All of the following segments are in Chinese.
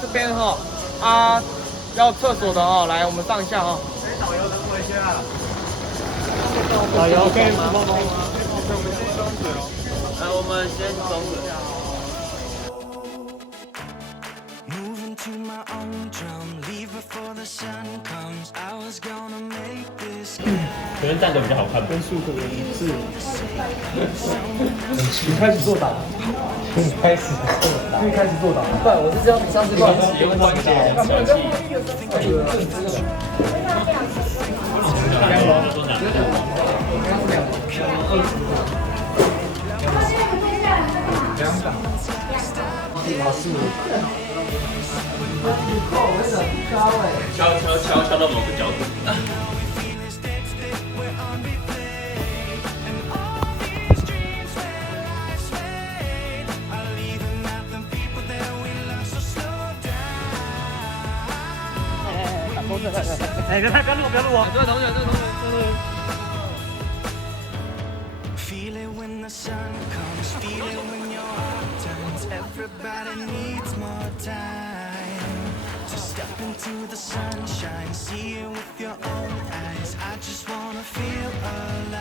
这边哈啊，要厕所的哦，来，我们上一下哦。导游等我一下。导游可以帮忙吗？我们先装水哦。我们先装水。To my own drum, leave before the sun comes. I was gonna make this. 可能站着比较好看，跟速度一致。你开始作答。你开始作答。对，我是知道你上次练习用关节小气。老师。敲到某个角度。哎，别录，别录我！这位同学，这位同学。Feel it when the sun comes, feel it when your heart turns. Everybody needs more time to step into the sunshine, see it with your own eyes. I just wanna feel alive.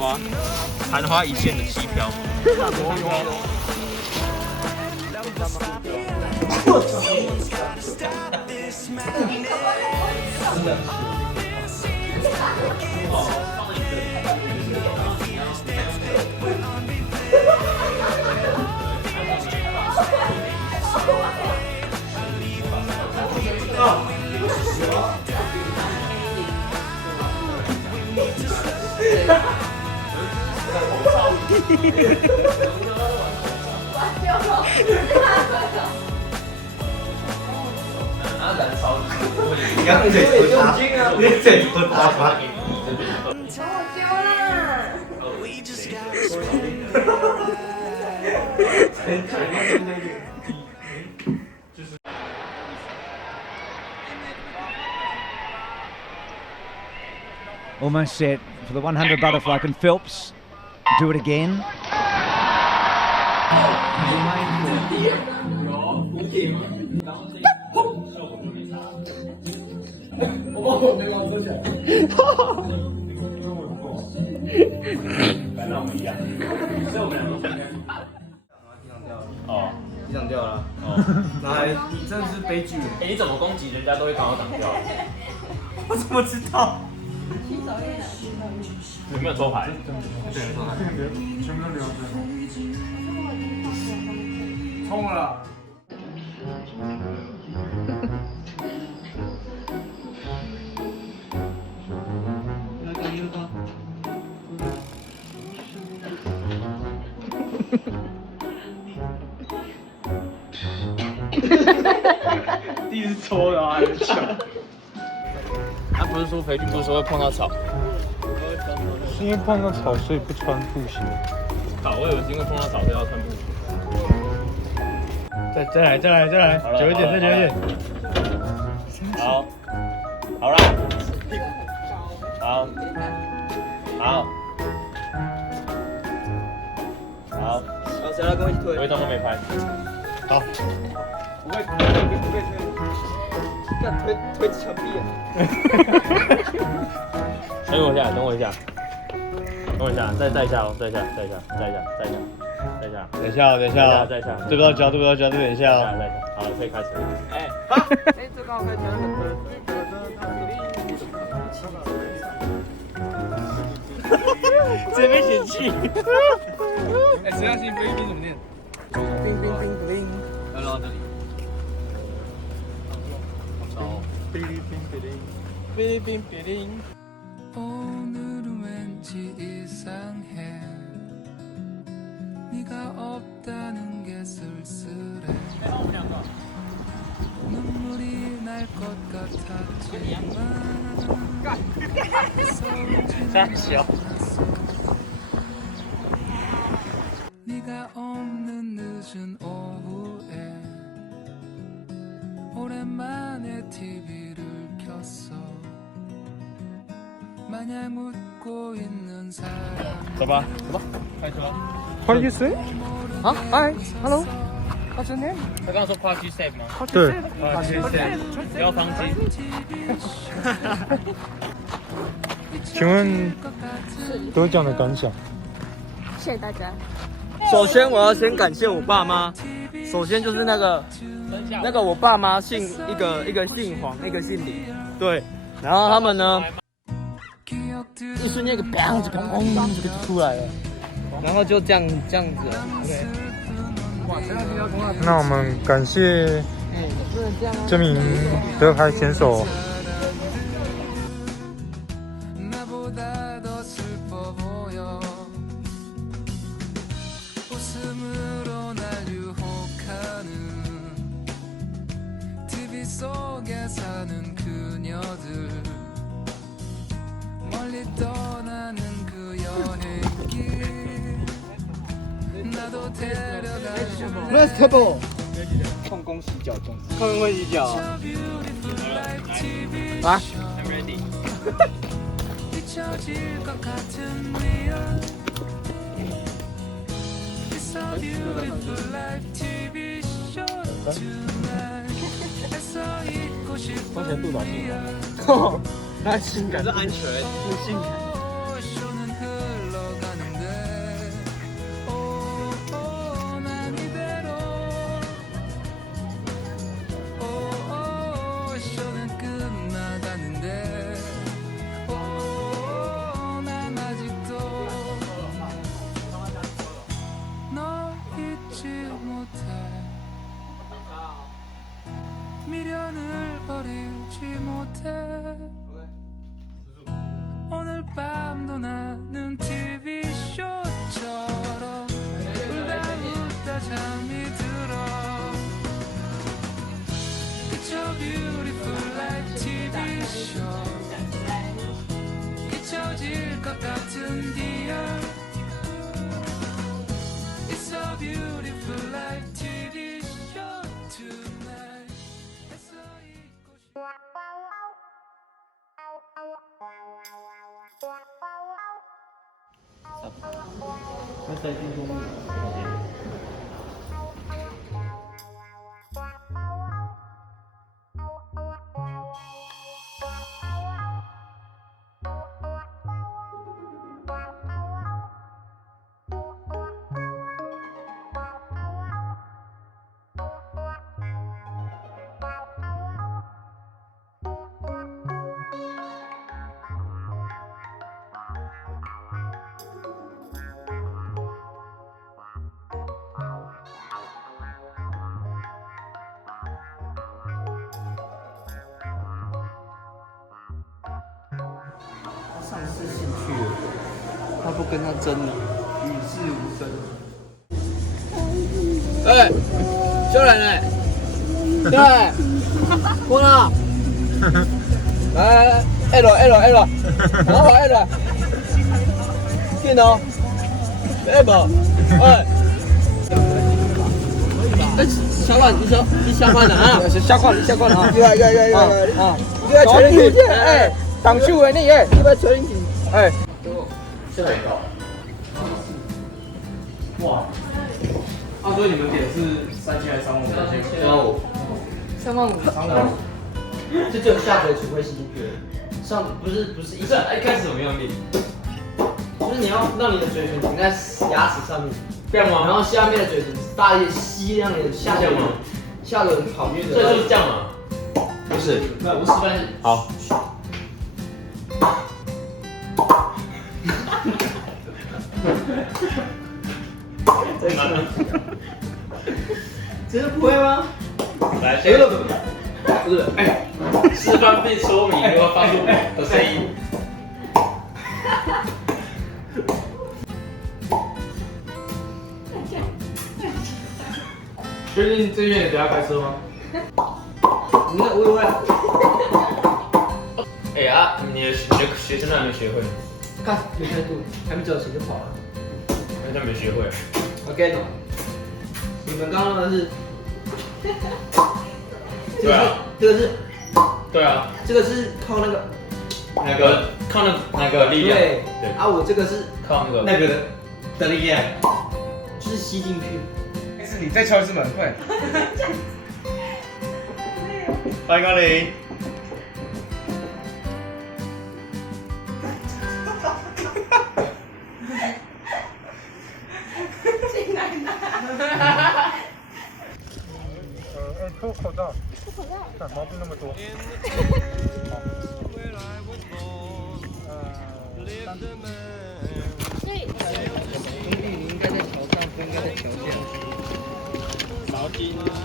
哇，昙花一现的机票。你刚嘴多大？你嘴多大吗？好丢啦！ Almost set for the 100 butterfly. Can Phelps do it again?哦，机场掉了。哦，来，你真的是悲剧。哎，你怎么攻击人家都会刚好挡掉？我怎么知道？有没有抽牌？全部都留着。冲了。第一次抽的啊，还是抢？他不是说培训不是说会碰到草？是因为碰到草所以不穿布鞋。好，我以为是因为碰到草所以要穿布鞋。再来，久一点，再久一点。好，好啦，好，好，好，好，谁来跟我一起推？有一张都没拍。好。不会推，干推墙壁啊！等我一下，等我一下，再一下哦，再一下，等一下，对不到脚，再等一下哦。好了，可以开始。哎，好，这刚好开始了。这边显气。哎，谁要信菲律宾怎么念？冰。要绕这里。菲律宾。 오늘은 왠지 이상해 네가 없다는 게 쓸쓸해 눈물이 날 것 같았지만 네가 없는 늦은 오후에 오랜만에 TV를 켰어 마냥 走吧，开车。What did you say？ 啊，Hi，Hello， What's your name？他刚刚说 Party Safe 吗？对， Party Safe，不要放弃。请问得奖的感想？谢谢大家。首先我要先感谢我爸妈，首先就是那个我爸妈姓一个姓黄，一个姓李，对，然后他们呢，一瞬间一个砰就出来了，然后就这样子了 ，OK。那我们感谢这名德牌选手。 웃음으로 날 유혹하는 TV 속에 사는 그녀들 멀리 떠나는 그 여행길 나도 데려가줘 Let's table。控工洗脚中，控工洗脚。来 I'm ready。 잊혀질 것 같은 미련 It's a beautiful life TV show tonight 애써 잊고 싶어 那性感是安全，是性感。 쇼는 흘러가는데 난 이대로 쇼는 끝나가는데 난 아직도 너 잊지 못해 미련을 버리지 못해 오늘 밤도 나는 TV쇼처럼 울다 웃다 잠이 들어 It's a beautiful life TV쇼 잊혀질 것 같은 기억 It's a beautiful life TV쇼 tonight 애써 잊고 싶어丧失兴趣了，他不跟他争了，与世无争。哎，就来了，对，过了，来 L，好好 L， 电脑 ，L， 哎，下换你下换了啊，下换了啊，越啊，全力点，哎。 挡住哎，你哎，你把车引擎，哎，现在到。哇，所以你们点是3700还是35000？3万5。3万5。这只有下回除非吸进去，上不是一开始怎么用力？就是你要让你的嘴唇停在牙齿上面，这样吗？然后下面的嘴唇大力吸，让你的下轮跑运的。这就是这样吗？不是，那我示范。好。 真的不会吗？来，谁都不是，哎，示范并说明如何发出的声音。确定这边你等下开车吗？你看，我。哎呀，你的学生还没学会。看有态度，还没交钱就跑了。他没学会。OK， 你们刚刚的是，对啊，这个是，对啊，这个是靠那个那个靠那个力量，对对啊，我这个是靠那个那个的力量，就是吸进去。是你再敲一次门，快！欢迎光临。进来拿。脱口罩。脱口罩。看毛病那么多。所以。兄弟，你应该在桥上，不应该在桥下。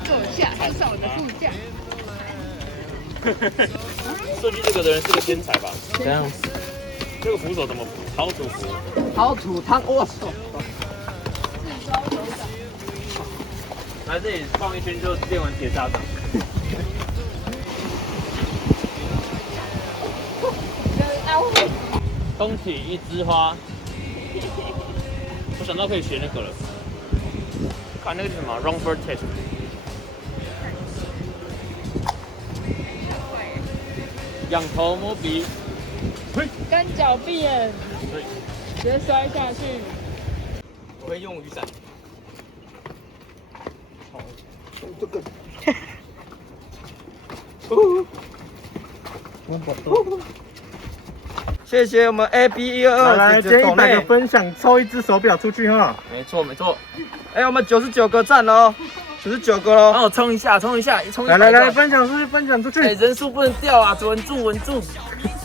坐下，还是我的副驾。设计这个的人是个天才吧？怎样？这个扶手怎么扶？好土扶。好土汤，我操！来这里放一圈就练完铁砂掌。东起一枝花，我想到可以学那个了。看那个是什么 ？Rumble test。仰头摸鼻，跟脚闭眼，直接摔下去。我会用雨伞。这个。谢谢我们 AB122 来，今天100个分享，抽一只手表出去哈。没错没错。哎，我们99个赞哦，99个喽。帮我冲一下，冲一下，冲一下。来，分享出去，分享出去。哎，人数不能掉啊，稳住稳住。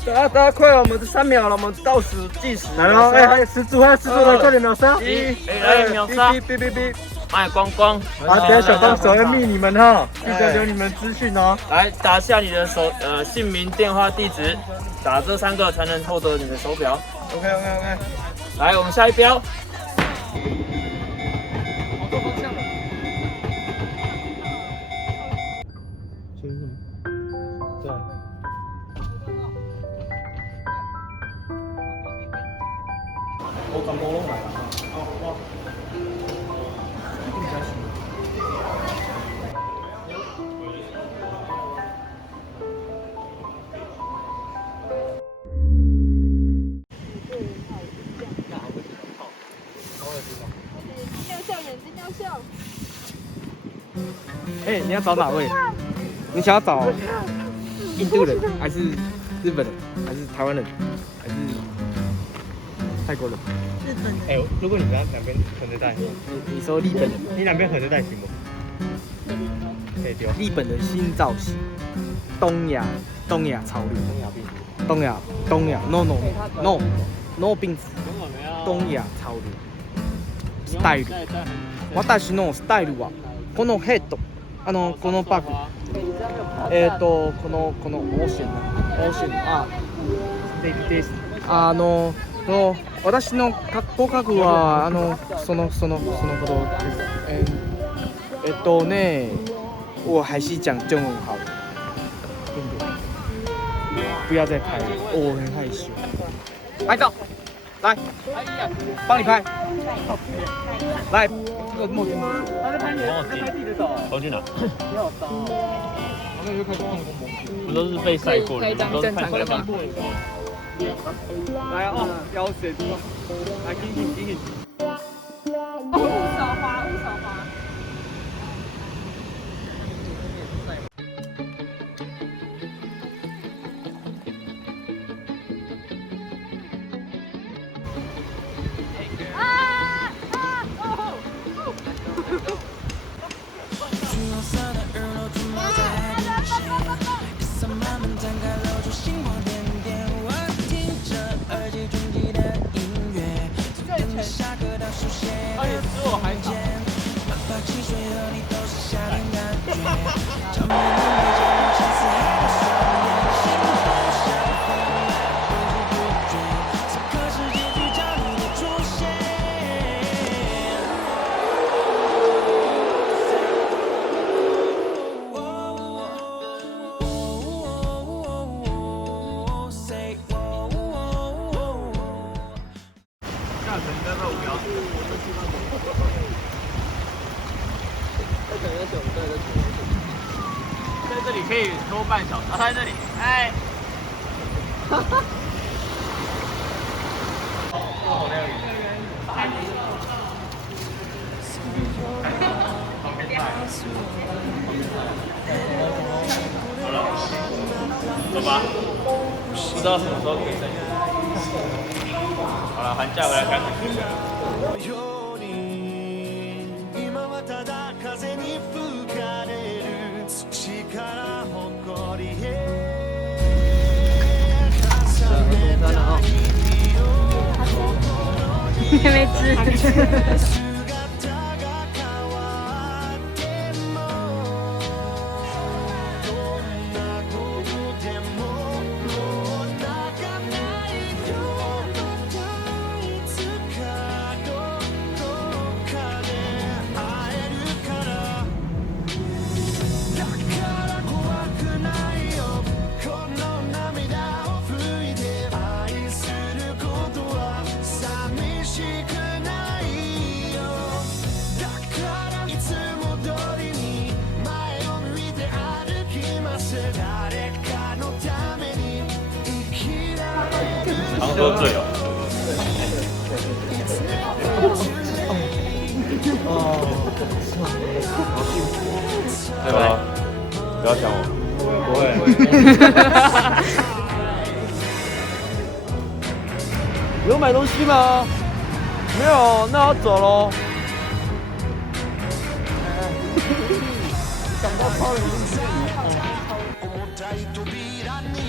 大家快了，我们3秒了，我们倒数计时。来喽，哎，还有10组，还有10组了，快点秒杀。1，来秒杀。哔。卖光光。好，等下小帮手要密你们哈，记得留你们资讯哦。来打下你的姓名、电话、地址，打这3个才能获得你的手表。OK。来，我们下一标。做方向了。对。我感觉拢来啦。哇。哎，你要找哪位？你想要找印度人，还是日本人，还是台湾人，还是泰国人？日本人。哎，如果你们两边横着带，你说日本人，你两边横着带行不？可以丢。日本的新造型，东亚潮流，东亚 no 病子，東亞潮流スタイル。私のスタイルはこのヘッド、このバッグ、このオーシャンです。私の骨格はそのことです。我还是讲中文好了，不要再拍了，我很害羞。拍照，来，帮你拍。来，这个墨镜。他在拍你，他在拍自己的手。头去哪？你好脏哦。我那就开始放公模。不都是被晒过的，都是看起来蛮酷的。来啊，要写字，来，紧。雾手滑。橘红色的日落涂抹在海底线，夜色慢慢展开，露出星光点点。我听着耳机中记的音乐，从等待下课到书写的空间，哪怕汽水和你都是夏天感觉。照明的美景让青丝还在双眼，心头像风不知不觉，此刻是结局找你的出现。在这里可以拖半小时，他在这里，哎，走吧，不知道什么时候可以再见。好了，寒假回来开始学。ように今はただ風に吹かれる土から誇りへ重ねた日々を还没吃。姿が変わってもどんなことでももう泣かないよまたいつかどこかで会えるからだから怖くないよこの涙を拭いて愛することは寂しくないよだからいつも通りに前を向いて歩きます誰かのために生きられる常喝醉哦。对吧？不要想我。不会。有买东西吗？没有，那要走喽。重たい扉に